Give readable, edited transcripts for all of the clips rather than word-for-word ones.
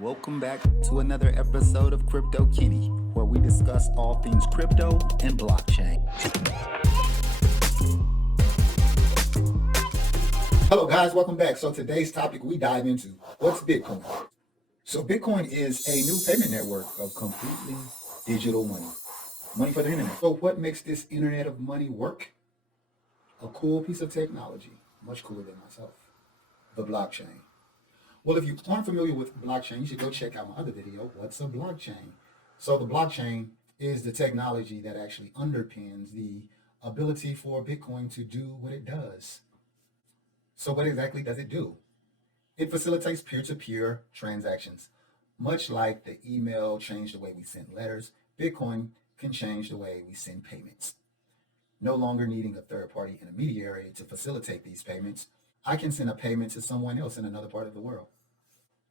Welcome back to another episode of Crypto Kenny, where we discuss all things crypto and blockchain. Hello guys, welcome back. So today's topic we dive into, what's Bitcoin? So Bitcoin is a new payment network of completely digital money. Money for the internet. So what makes this internet of money work? A cool piece of technology, much cooler than myself, the blockchain. Well, if you aren't familiar with blockchain, you should go check out my other video, What's a Blockchain? So the blockchain is the technology that actually underpins the ability for Bitcoin to do what it does. So what exactly does it do? It facilitates peer-to-peer transactions. Much like the email changed the way we send letters, Bitcoin can change the way we send payments. No longer needing a third-party intermediary to facilitate these payments, I can send a payment to someone else in another part of the world.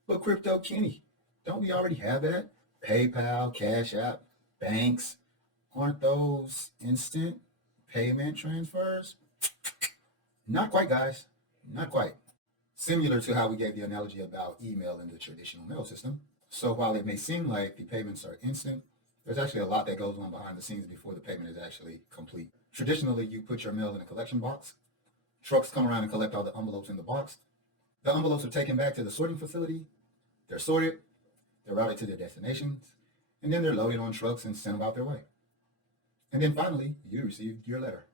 But Crypto Kenny, don't we already have that? PayPal, Cash App, banks, aren't those instant payment transfers? Not quite, guys. Not quite. Similar to how we gave the analogy about email in the traditional mail system. So while it may seem like the payments are instant, there's actually a lot that goes on behind the scenes before the payment is actually complete. Traditionally, you put your mail in a collection box. Trucks come around and collect all the envelopes in the box. The envelopes are taken back to the sorting facility. They're sorted, they're routed to their destinations, and then they're loaded on trucks and sent about their way. And then finally, you receive your letter.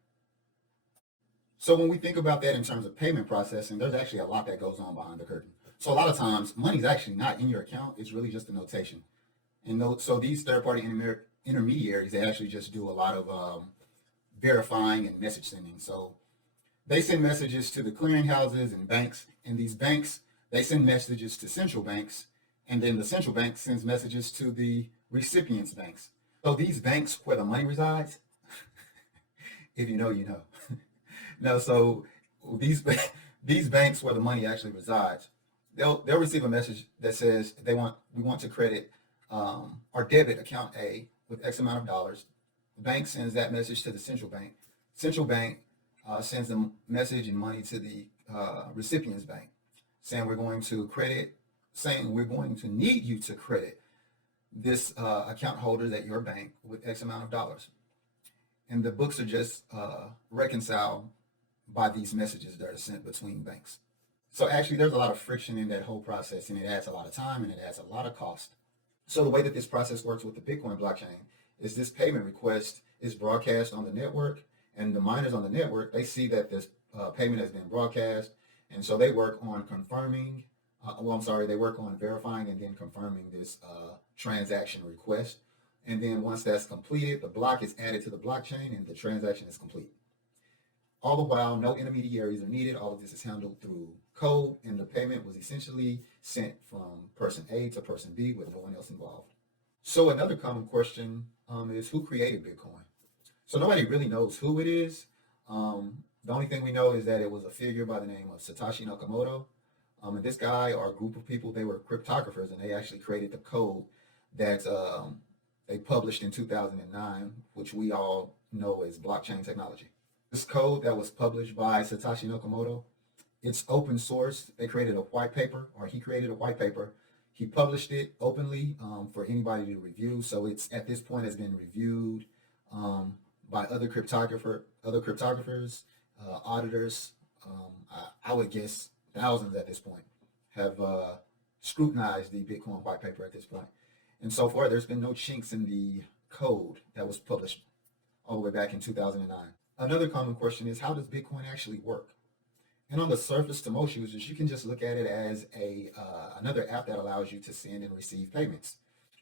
So when we think about that in terms of payment processing, there's actually a lot that goes on behind the curtain. So a lot of times, money's actually not in your account. It's really just a notation. And so these third-party intermediaries, they actually just do a lot of verifying and message sending. So they send messages to the clearinghouses and banks, and these banks, they send messages to central banks, and then the central bank sends messages to the recipients' banks. So these banks where the money resides, if you know, you know. No, so these banks where the money actually resides, they'll receive a message that says we want to credit our debit account A with X amount of dollars. The bank sends that message to the central bank. Central bank sends a message and money to the recipient's bank, saying we're going to need you to credit this account holders at your bank with X amount of dollars. And the books are just reconciled by these messages that are sent between banks. So actually there's a lot of friction in that whole process, and it adds a lot of time and it adds a lot of cost. So the way that this process works with the Bitcoin blockchain is this payment request is broadcast on the network, and the miners on the network, they see that this payment has been broadcast, and so they work on they work on verifying and then confirming this transaction request. And then once that's completed, the block is added to the blockchain and the transaction is complete. All the while, no intermediaries are needed. All of this is handled through code, and the payment was essentially sent from person A to person B with no one else involved. So another common question is who created Bitcoin? So nobody really knows who it is. The only thing we know is that it was a figure by the name of Satoshi Nakamoto. And this guy or a group of people, they were cryptographers, and they actually created the code that they published in 2009, which we all know as blockchain technology. This code that was published by Satoshi Nakamoto, it's open source. He created a white paper. He published it openly for anybody to review. So it's at this point has been reviewed by other cryptographers, auditors. I would guess thousands at this point have scrutinized the Bitcoin white paper at this point. And so far, there's been no chinks in the code that was published all the way back in 2009. Another common question is, how does Bitcoin actually work? And on the surface, to most users, you can just look at it as another app that allows you to send and receive payments.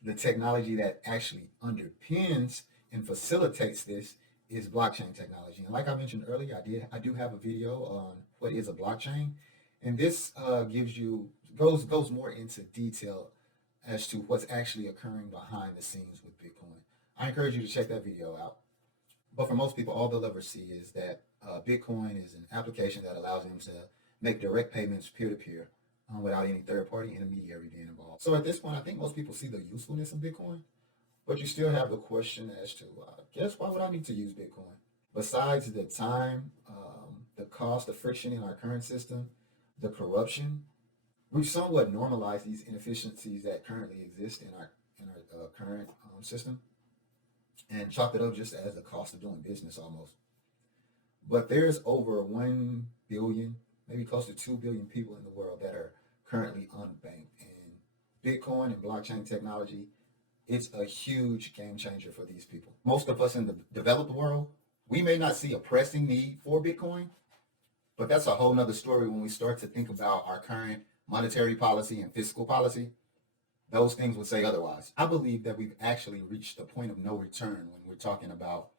The technology that actually underpins and facilitates this is blockchain technology. And like I mentioned earlier, I do have a video on what is a blockchain, and this goes more into detail as to what's actually occurring behind the scenes with Bitcoin. I encourage you to check that video out. But for most people, all they'll ever see is that Bitcoin is an application that allows them to make direct payments peer-to-peer without any third-party intermediary being involved. So at this point, I think most people see the usefulness of Bitcoin, but you still have the question as to, why would I need to use Bitcoin? Besides the time, the cost, the friction in our current system, the corruption, We've somewhat normalized these inefficiencies that currently exist in our current system and chalked it up just as a cost of doing business almost. But there's over 1 billion, maybe close to 2 billion people in the world that are currently unbanked. And Bitcoin and blockchain technology, it's a huge game changer for these people. Most of us in the developed world, we may not see a pressing need for Bitcoin, but that's a whole nother story when we start to think about our current monetary policy and fiscal policy. Those things would say otherwise. I believe that we've actually reached the point of no return when we're talking about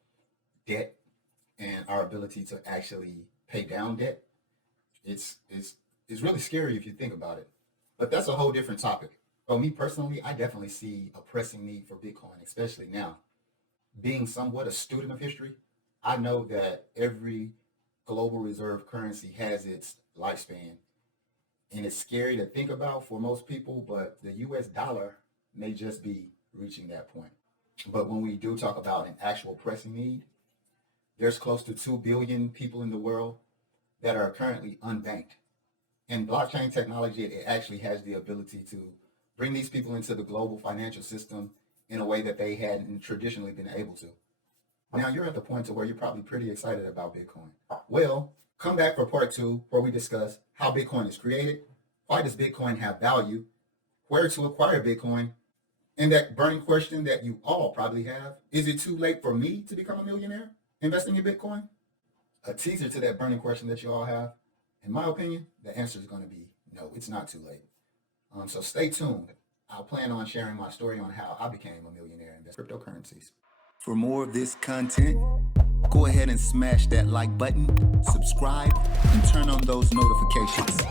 debt and our ability to actually pay down debt. It's really scary if you think about it. But that's a whole different topic. For me personally, I definitely see a pressing need for Bitcoin, especially now. Being somewhat a student of history, I know that every global reserve currency has its lifespan. And it's scary to think about for most people, but the US dollar may just be reaching that point. But when we do talk about an actual pressing need, there's close to 2 billion people in the world that are currently unbanked. And blockchain technology, it actually has the ability to bring these people into the global financial system in a way that they hadn't traditionally been able to. Now you're at the point to where you're probably pretty excited about Bitcoin. Well, come back for part 2 where we discuss how Bitcoin is created, why does Bitcoin have value, where to acquire Bitcoin, and that burning question that you all probably have, is it too late for me to become a millionaire investing in Bitcoin? A teaser to that burning question that you all have, in my opinion, the answer is going to be no, it's not too late. So stay tuned. I'll plan on sharing my story on how I became a millionaire in cryptocurrencies. For more of this content, go ahead and smash that like button, subscribe, and turn on those notifications.